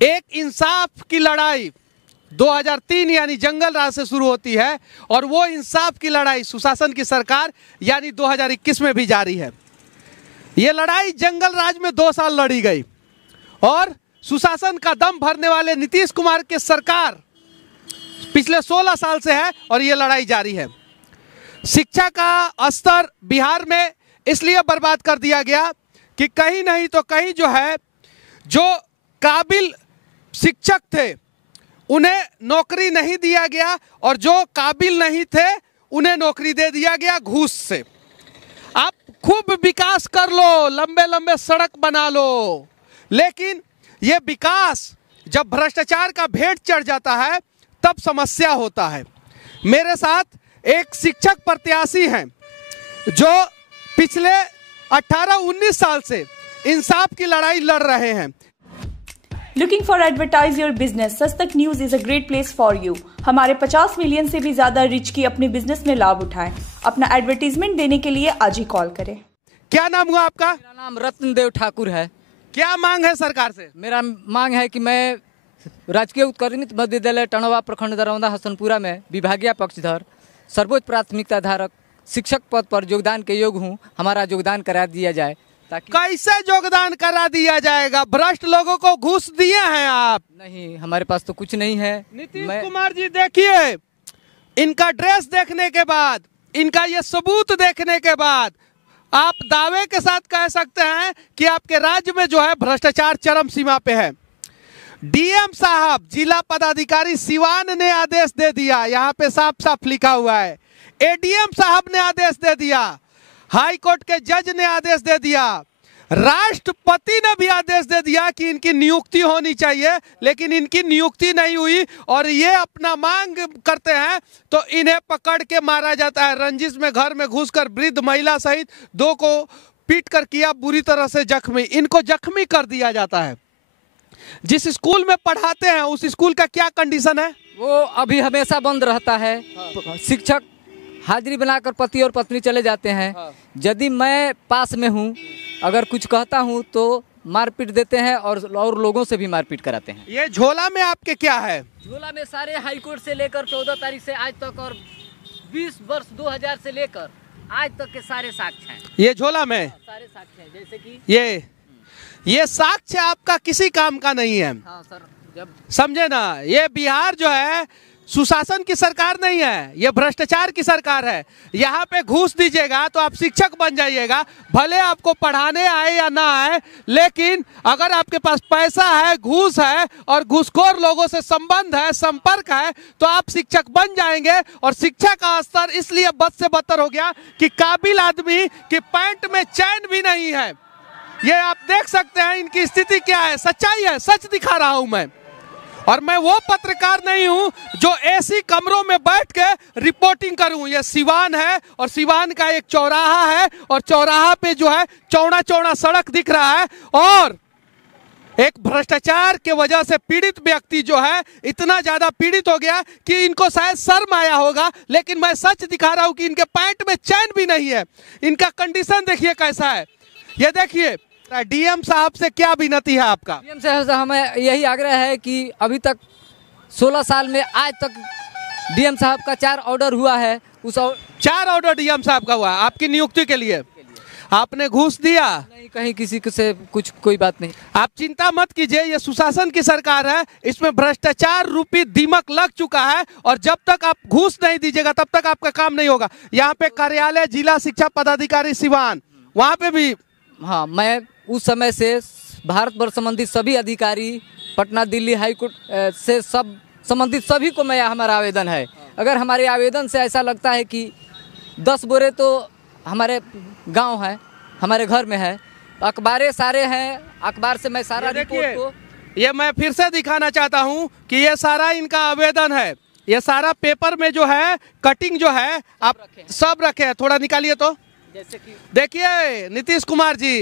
एक इंसाफ की लड़ाई 2003 यानी जंगल राज से शुरू होती है और वो इंसाफ की लड़ाई सुशासन की सरकार यानी 2021 में भी जारी है। ये लड़ाई जंगल राज में 2 साल लड़ी गई और सुशासन का दम भरने वाले नीतीश कुमार की सरकार पिछले 16 साल से है और ये लड़ाई जारी है। शिक्षा का स्तर बिहार में इसलिए बर्बाद कर दिया गया कि कहीं नहीं तो कहीं जो है, जो काबिल शिक्षक थे उन्हें नौकरी नहीं दिया गया और जो काबिल नहीं थे उन्हें नौकरी दे दिया गया घूस से। आप खूब विकास कर लो, लंबे लंबे सड़क बना लो, लेकिन ये विकास जब भ्रष्टाचार का भेंट चढ़ जाता है तब समस्या होता है। मेरे साथ एक शिक्षक प्रत्याशी हैं जो पिछले 18-19 साल से इंसाफ की लड़ाई लड़ रहे हैं। Looking for advertise your business? सस्तक news is a great place for you. हमारे 50 मिलियन से भी ज्यादा रीच की अपने बिजनेस में लाभ उठाएं। अपना एडवर्टीजमेंट देने के लिए आज ही कॉल करें। क्या नाम हुआ आपका? मेरा नाम रत्नदेव ठाकुर है। क्या मांग है सरकार से? मेरा मांग है कि मैं राजकीय उत्कर्मित मध्य विद्यालय टनवा प्रखंड दरौंदा हसनपुरा में विभागीय पक्षधर सर्वोच्च प्राथमिकता धारक शिक्षक पद पर योगदान के योग्य हूँ। हमारा योगदान करा दिया जाए। ताकि कैसे योगदान करा दिया जाएगा? भ्रष्ट लोगों को घूस दिए हैं आप? नहीं, हमारे पास तो कुछ नहीं है। नीतीश कुमार जी देखिए, इनका ड्रेस देखने के बाद, इनका ये सबूत देखने के बाद आप दावे के साथ कह सकते हैं कि आपके राज्य में जो है भ्रष्टाचार चरम सीमा पे है। डीएम साहब, जिला पदाधिकारी सिवान ने आदेश दे दिया, यहाँ पे साफ साफ लिखा हुआ है। एडीएम साहब ने आदेश दे दिया, हाई कोर्ट के जज ने आदेश दे दिया, राष्ट्रपति ने भी आदेश दे दिया कि इनकी नियुक्ति होनी चाहिए, लेकिन इनकी नियुक्ति नहीं हुई और ये अपना मांग करते हैं तो इन्हें पकड़ के मारा जाता है। रंजिश में घर में घुसकर वृद्ध महिला सहित 2 को पीट कर किया बुरी तरह से जख्मी। इनको जख्मी कर दिया जाता है। जिस स्कूल में पढ़ाते हैं उस स्कूल का क्या कंडीशन है? वो अभी हमेशा बंद रहता है। शिक्षक हाजिरी बनाकर पति और पत्नी चले जाते हैं। यदि मैं पास में हूँ, अगर कुछ कहता हूँ तो मारपीट देते हैं और लोगों से भी मारपीट कराते हैं। ये झोला में आपके क्या है? झोला में सारे हाई कोर्ट से लेकर 14 तारीख से आज तक और 20 वर्ष 2000 से लेकर आज तक के सारे साक्ष्य हैं। ये झोला में सारे साक्ष्य हैं, जैसे कि ये साक्ष्य आपका किसी काम का नहीं है। हाँ सर, जब समझे ना, ये बिहार जो है सुशासन की सरकार नहीं है, ये भ्रष्टाचार की सरकार है। यहाँ पे घूस दीजिएगा तो आप शिक्षक बन जाइएगा, भले आपको पढ़ाने आए या ना आए, लेकिन अगर आपके पास पैसा है, घूस है और घूसखोर लोगों से संबंध है, संपर्क है, तो आप शिक्षक बन जाएंगे। और शिक्षा का स्तर इसलिए बद से बदतर हो गया कि काबिल आदमी की पैंट में चैन भी नहीं है। ये आप देख सकते हैं इनकी स्थिति क्या है। सच्चाई है, सच दिखा रहा हूं मैं। और मैं वो पत्रकार नहीं हूं जो एसी कमरों में बैठ के रिपोर्टिंग करूं। ये सिवान है और सिवान का एक चौराहा है और चौराहा पे जो है चौड़ा चौड़ा सड़क दिख रहा है और एक भ्रष्टाचार के वजह से पीड़ित व्यक्ति जो है इतना ज्यादा पीड़ित हो गया कि इनको शायद शर्म आया होगा, लेकिन मैं सच दिखा रहा हूं कि इनके पैंट में चैन भी नहीं है। इनका कंडीशन देखिए कैसा है। ये देखिए, डीएम साहब से क्या विनती है आपका? डीएम साहब से हमें यही आग्रह है कि अभी तक 16 साल में आज तक डीएम साहब का 4 ऑर्डर हुआ है। उस 4 ऑर्डर डीएम साहब का हुआ आपकी नियुक्ति के लिए? आपने घूस दिया? नहीं, कहीं किसी से कुछ कोई बात नहीं। आप चिंता मत कीजिए, ये सुशासन की सरकार है, इसमें भ्रष्टाचार रूपी दीमक लग चुका है और जब तक आप घूस नहीं दीजिएगा तब तक आपका काम नहीं होगा। यहाँ पे कार्यालय जिला शिक्षा पदाधिकारी सिवान, वहाँ पे भी हाँ, मैं उस समय से भारतवर्ष संबंधित सभी अधिकारी, पटना दिल्ली हाई कोर्ट से सब संबंधित सभी को मैं हमारा आवेदन है। अगर हमारे आवेदन से ऐसा लगता है कि 10 बोरे तो हमारे गांव है, हमारे घर में है, अखबारें सारे हैं, अखबार से मैं सारा रिपोर्ट को ये मैं फिर से दिखाना चाहता हूं कि ये सारा इनका आवेदन है। ये सारा पेपर में जो है कटिंग जो है आप सब रखे हैं। थोड़ा निकालिए तो जैसे कि देखिए, नीतीश कुमार जी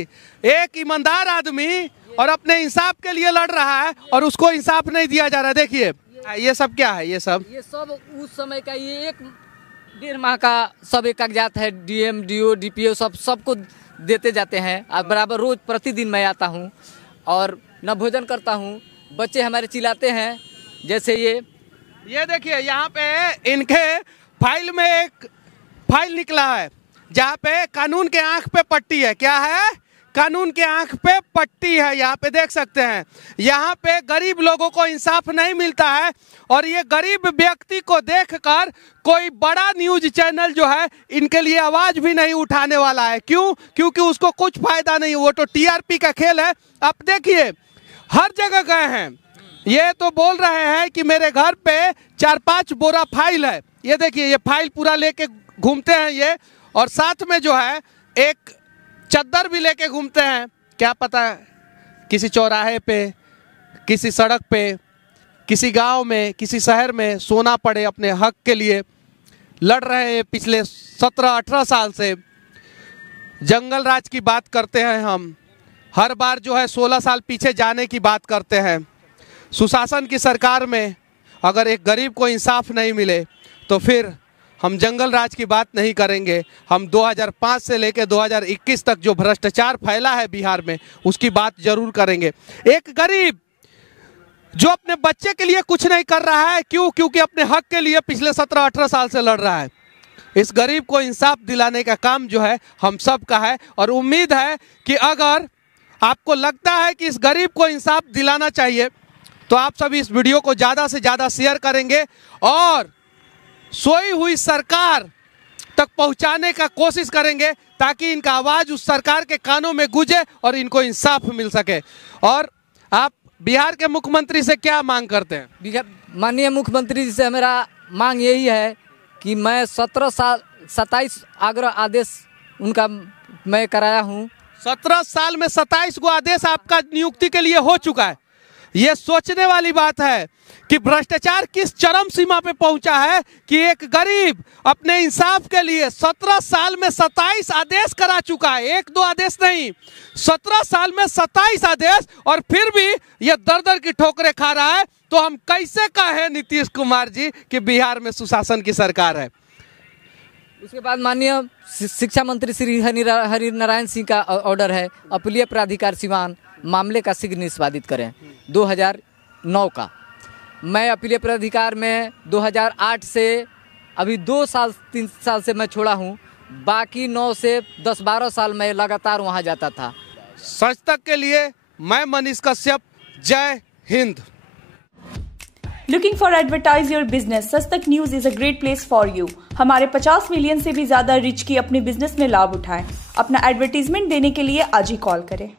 एक ईमानदार आदमी और अपने इंसाफ के लिए लड़ रहा है और उसको इंसाफ नहीं दिया जा रहा है। देखिए ये सब क्या है? ये सब उस समय का ये 1-1.5 माह का सब एक कागजात है। डीएम, डीओ, डीपीओ सबको देते जाते हैं। आज बराबर रोज प्रतिदिन मैं आता हूँ और न भोजन करता हूँ, बच्चे हमारे चिल्लाते हैं। जैसे ये देखिए, यहाँ पे इनके फाइल में एक फाइल निकला है जहाँ पे कानून के आंख पे पट्टी है। क्या है? कानून के आंख पे पट्टी है। यहाँ पे देख सकते हैं, यहाँ पे गरीब लोगों को इंसाफ नहीं मिलता है और ये गरीब व्यक्ति को देखकर कोई बड़ा न्यूज चैनल जो है इनके लिए आवाज भी नहीं उठाने वाला है। क्यों? क्योंकि उसको कुछ फायदा नहीं, वो तो टीआरपी का खेल है। अब देखिए, हर जगह गए हैं, ये तो बोल रहे हैं कि मेरे घर पे 4-5 बोरा फाइल है। ये देखिए, ये फाइल पूरा लेके घूमते हैं ये, और साथ में जो है एक चद्दर भी लेके घूमते हैं। क्या पता किसी चौराहे पे, किसी सड़क पे, किसी गांव में, किसी शहर में सोना पड़े अपने हक के लिए। लड़ रहे हैं पिछले 17-18 साल से। जंगल राज की बात करते हैं हम, हर बार जो है 16 साल पीछे जाने की बात करते हैं। सुशासन की सरकार में अगर एक गरीब को इंसाफ नहीं मिले तो फिर हम जंगल राज की बात नहीं करेंगे। हम 2005 से लेकर 2021 तक जो भ्रष्टाचार फैला है बिहार में, उसकी बात जरूर करेंगे। एक गरीब जो अपने बच्चे के लिए कुछ नहीं कर रहा है, क्यों? क्योंकि अपने हक के लिए पिछले 17-18 साल से लड़ रहा है। इस गरीब को इंसाफ दिलाने का काम जो है हम सब का है, और उम्मीद है कि अगर आपको लगता है कि इस गरीब को इंसाफ दिलाना चाहिए तो आप सभी इस वीडियो को ज़्यादा से ज़्यादा शेयर करेंगे और सोई हुई सरकार तक पहुंचाने का कोशिश करेंगे, ताकि इनका आवाज़ उस सरकार के कानों में गूंजे और इनको इंसाफ मिल सके। और आप बिहार के मुख्यमंत्री से क्या मांग करते हैं? माननीय मुख्यमंत्री जी से मेरा मांग यही है कि मैं 27 आग्रह आदेश उनका मैं कराया हूँ। 17 साल में 27 गो आदेश आपका नियुक्ति के लिए हो चुका है। ये सोचने वाली बात है कि भ्रष्टाचार किस चरम सीमा पे पहुंचा है कि एक गरीब अपने इंसाफ के लिए 17 साल में 27 आदेश करा चुका है। 1-2 आदेश नहीं, 17 साल में 27 आदेश, और फिर भी ये दर-दर की ठोकरें खा रहा है। तो हम कैसे कहें नीतीश कुमार जी कि बिहार में सुशासन की सरकार है? उसके बाद माननीय शिक्षा मंत्री श्री हरिनारायण सिंह का ऑर्डर है, अपीलीय प्राधिकार सिवान मामले का शीघ्र निष्पादित करें। 2009 का मैं अपीलीय प्राधिकार में 2008 से अभी 2-3 साल से मैं छोड़ा हूँ। बाकी 9 से 10-12 साल मैं लगातार वहाँ जाता था। सच तक के लिए मैं मनीष कश्यप, जय Hind. Looking for advertise your business? सच तक news is a great place for you. हमारे 50 मिलियन से भी ज्यादा रिच की अपने बिजनेस में लाभ उठाएं। अपना एडवर्टीजमेंट देने के लिए आज ही कॉल करें।